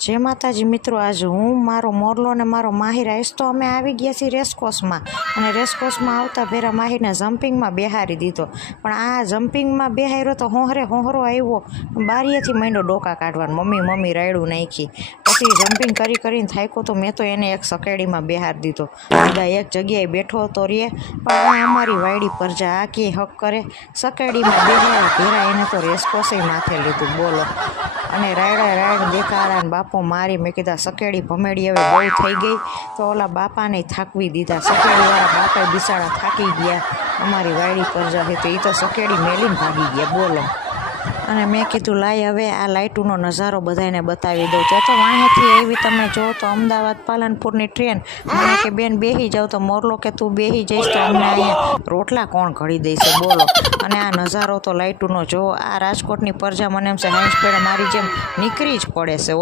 जय माताजी मित्रों, आज हूँ मारो मोरलो ने मारो माहिर आईश तो अमे आवी गया छीए रेसकोर्स में अने रेसकोर्स में आवता भेरा माहिर ने जम्पिंग में बेहारी दीधो। पण आ जम्पिंग में बेहार्यो तो होहरो आव्यो, बारीएथी मंड्यो डोका काढवान, मम्मी मम्मी रायडું नाखी। पछी जम्पिंग करी करीने थाक्यो तो मैं तो एने एक सकेड़ी में बेहार दीधो। दादा एक जग्याए बैठो तो रे, पण आ अमारी वायडी परजा आ के हक करे, सकेड़ी में बेहार्या भेरा एने तो रेसकोर्से माथे लीधुं। बोलो, अने रायड देखाड़ा बापो मारी। मैं कीधा सकेड़ी भमेड़ी हवे बहु थई गई तो ओला बापा ने थाकवी दीधा। सकेड़ी वाळा बापा बिचारा थाकी गया, अमारी वायडी परजा है तो ई तो सकेड़ी मेलीने भागी गया। बोलो, अने मैं कीधुं लाय हवे आ लाइटूनो नजारो बधाने बतावी दઉં। त्या तो वाहेथी एवी तमे जो तो अमदावाद पालनपुरनी ट्रेन, मने के बेन बेही जाओ तो मोरलो के तू बेही जईश तो अमने अहींया रोटला कोण घड़ी देशे। बोलो, अने आ नजारो तो लाइटूनो जो आ राजकोटनी परजा मने एम छे हांस पेड़े मारी जेम नीकળી જ પડે છે।